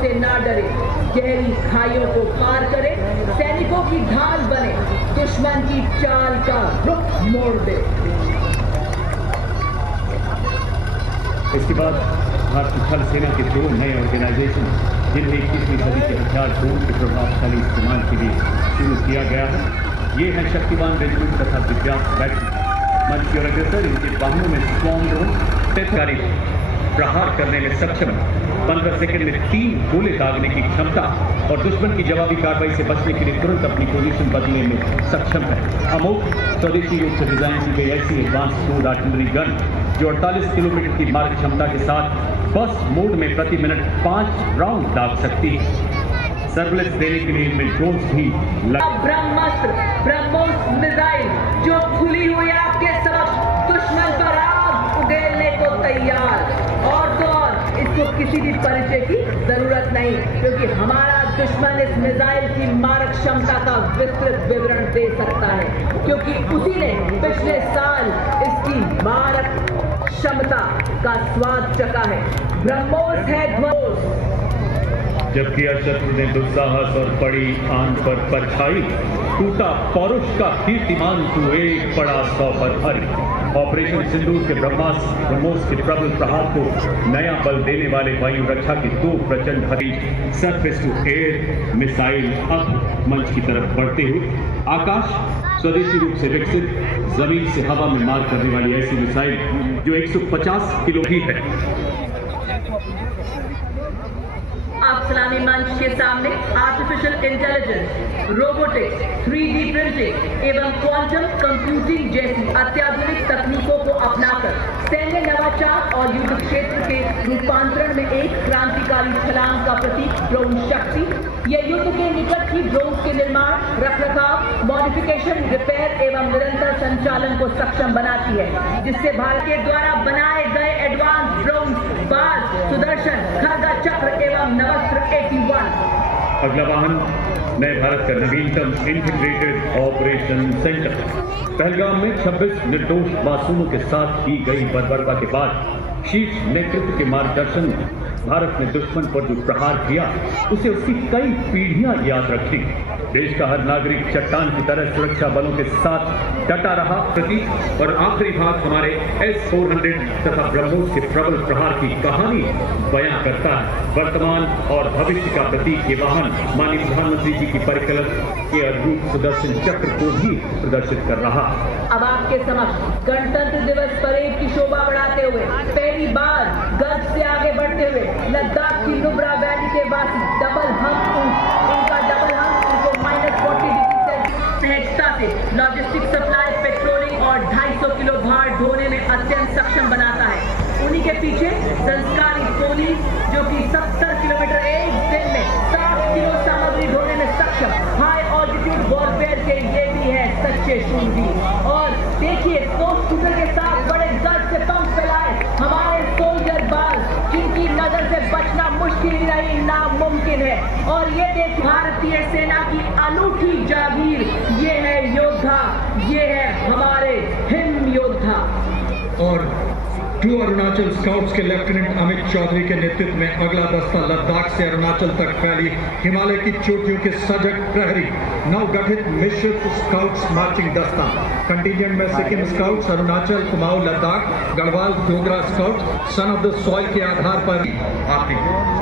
से ना डरे, गहरी खाइयों को पार करे, सैनिकों की ढाल बने, दुश्मन की चाल का रुख मोड़ दे। इसके बाद भारतीय थल सेना के 2 नए ऑर्गेनाइजेशन, जिन्हें 21वीं सदी के हथियार ड्रोन के प्रभावशाली इस्तेमाल के लिए शुरू किया गया है, ये है शक्तिवान रेजिमेंट तथा दिव्यांग बैटरी। मंच की ओर अग्रसर, इनके वाहनों में स्ट्रॉन्ग ड्रोन तेजकारी प्रहार करने में सक्षम, 15 सेकंड में 3 गोले दागने की क्षमता और दुश्मन की जवाबी कार्रवाई से बचने के लिए तुरंत अपनी पोजीशन बदलने में सक्षम है। अमोघ स्वदेशी रूप से डिजाइन की गई ऐसी एडवांस क्रूड आर्टिलरी गन जो 48 किलोमीटर की मार्ग क्षमता के साथ बस मोड में प्रति मिनट 5 राउंड दाग सकती है। सर्विलेंस देने के लिए इनमें ड्रोन्स भी ब्रह्मास्त्र, ब्रह्मोस मिसाइल जो खुली हुई आपके समक्ष दुश्मन पर आग उगलने को तैयार। और तो और इसको किसी भी परिचय की जरूरत नहीं, क्योंकि हमारा दुश्मन इस मिसाइल की मारक क्षमता का विस्तृत विवरण दे सकता है, क्योंकि उसी ने पिछले साल इसकी मारक क्षमता का स्वाद चखा है। ब्रह्मोस है ध्वज। जब किया शत्रु ने दुस्साहस और पड़ी आन पर परछाई, टूटा पौरुष का कीर्तिमान तू एक बड़ा 100 पर हरि। ऑपरेशन सिंदूर के ब्रह्मोस के प्रबल प्रहार को नया बल देने वाले वायु रक्षा के 2 प्रचंड हथियार सरफेस टू एयर मिसाइल अब मंच की तरफ बढ़ते हुए आकाश स्वदेशी रूप से विकसित, जमीन से हवा में मार करने वाली ऐसी मिसाइल जो 150 किलो की है। आप सलामी मंच के सामने artificial intelligence, robotics, 3D printing एवं क्वांटम कंप्यूटिंग जैसी अत्याधुनिक तकनीकों को अपनाकर सैन्य नवाचार और युद्ध क्षेत्र के रूपांतरण में एक क्रांतिकारी छलांग का प्रतीक ड्रोन शक्ति यह युद्ध के निकट ही ड्रोन के निर्माण, रखरखाव, मॉडिफिकेशन, रिपेयर एवं निरंतर संचालन को सक्षम बनाती है, जिससे भारत के द्वारा बनाए गए एडवांस ड्रोन बाज, सुदर्शन, खरगा चक्र एवं नवस्त्र 81। अगला वाहन नए भारत का नवीनतम इंटीग्रेटेड ऑपरेशन सेंटर। पहलगाम में 26 निर्दोष मासूमों के साथ की गई बर्बरता के बाद शीर्ष नेतृत्व के मार्गदर्शन भारत ने दुश्मन पर जो प्रहार किया उसे उसकी कई पीढ़ियां याद रखी। देश का हर नागरिक चट्टान की तरह सुरक्षा बलों के साथ डटा रहा प्रतीक। और आखिरी भाग हमारे S-400 तथा ब्रह्मोस के प्रबल प्रहार की कहानी बयां करता है। वर्तमान और भविष्य का प्रतीक ये वाहन माननीय प्रधानमंत्री जी की परिकल्पना के अद्भुत सुदर्शन चक्र को भी प्रदर्शित कर रहा। अब आपके समक्ष गणतंत्र दिवस परेड की शोभा बढ़ाते हुए पहली बार गर्व से आगे बढ़ते हुए लद्दाख की नुब्रा वैली के वासी डबल हम्प इनका डबल हम्प इनको -40 डिग्री सहजता से लॉजिस्टिक सप्लाई, पेट्रोलिंग और 250 किलो भार ढोने में अत्यंत सक्षम बनाता है। उन्हीं के पीछे संस्कारी पुलिस जो कि 70 किलोमीटर एक दिन में 7 किलो सामग्री ढोने में सक्षम हाई ऑल्टीट्यूड वॉरफेयर के ये भी है सच्चे शूरवीर। और देखिए पोस्ट शूटर के साथ बड़े गर्व से पंख फैलाए हमारे सोल्जर बाज, जिनकी नजर से बचना मुश्किल ही नहीं नामुमकिन है। और ये देख भारतीय सेना की अनूठी जागीर, ये है योद्धा, ये है हमारे हिम योद्धा। और 2 अरुणाचल स्काउट्स के लेफ्टिनेंट अमित चौधरी के नेतृत्व में अगला दस्ता लद्दाख से अरुणाचल तक फैली हिमालय की चोटियों के सजग प्रहरी नवगठित मिश्रित स्काउट्स मार्चिंग दस्ता। कंटिजेंट में Sikkim scouts, Arunachal, Kumaon, Ladakh, Garhwal, Dogra scouts, son of the soil के आधार पर आपने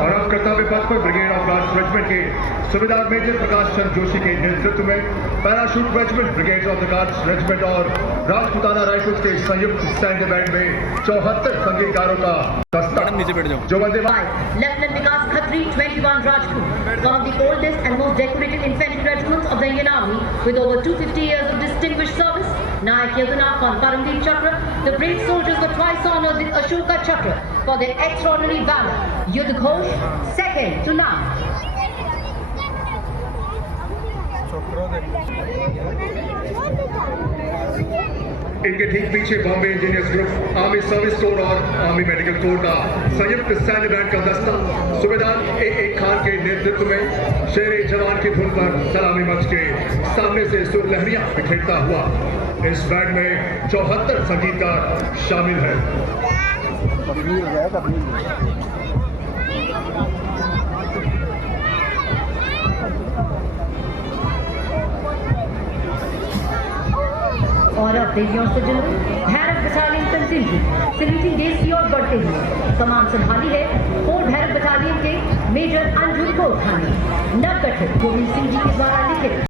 और अब कर्तव्य पथ पर ब्रिगेड ऑफ गार्ड्स रेजिमेंट के सूबेदार मेजर प्रकाश चंद्र जोशी के नेतृत्व में parachute regiment, brigade of the guards regiment और राजपूताना राइफल्स के संयुक्त सैन्य बैंड में 74 संगीतकारों का दस्ता जो वंदे Lieutenant Vikas Khatri, 21 Rajput, one of the oldest and most decorated infantry regiments of the Indian Army with over 250 years of distinguished service. Nayak Yadunapal and Paramdeep Chakra, the brave soldiers were twice honored with Ashoka Chakra for their extraordinary valor. Yudh Ghosh, second to none. इनके ठीक पीछे Bombay engineers group, army service corps और army medical corps का संयुक्त सैन्य band का दस्ता सूबेदार ए खान के नेतृत्व में शेरे जवान की धुन पर सलामी मंच के सामने से सुर लहरियां बिखेरता हुआ इस बैंड में 74 संगीतकार शामिल हैं। तेजियों से general Bhairav battalion contingent saluting days की ओर बढ़ते हुए कमान संभाली है फोर्ट भैरव बटालियन के मेजर अंजुम कोठानी नवगठित गोविंद सिंह जी के द्वारा लिखित